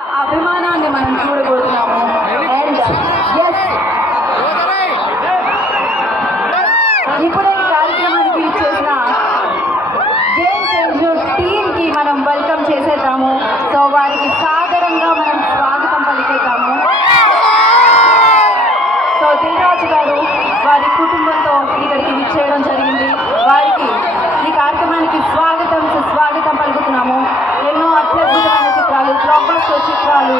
అభిమానాన్ని మనం చూడబోతున్నాము. అండ్ ఇప్పుడే ఈ కార్యక్రమానికి ఇచ్చేసిన గేమ్ చేంజర్ టీమ్కి మనం వెల్కమ్ చేసేద్దాము. సో వారికి సాదరంగా మనం స్వాగతం పలికేద్దాము. సో దిల్రాజు గారు వారి కుటుంబంతో ఇక్కడికి విచ్చేయడం జరిగింది. వారికి ఈ కార్యక్రమానికి సుస్వాగతం పలుకుతున్నాము. ఎన్నో అత్యద్భుతమైన చిత్రాలు, బ్లాక్ బస్టర్ చిత్రాలు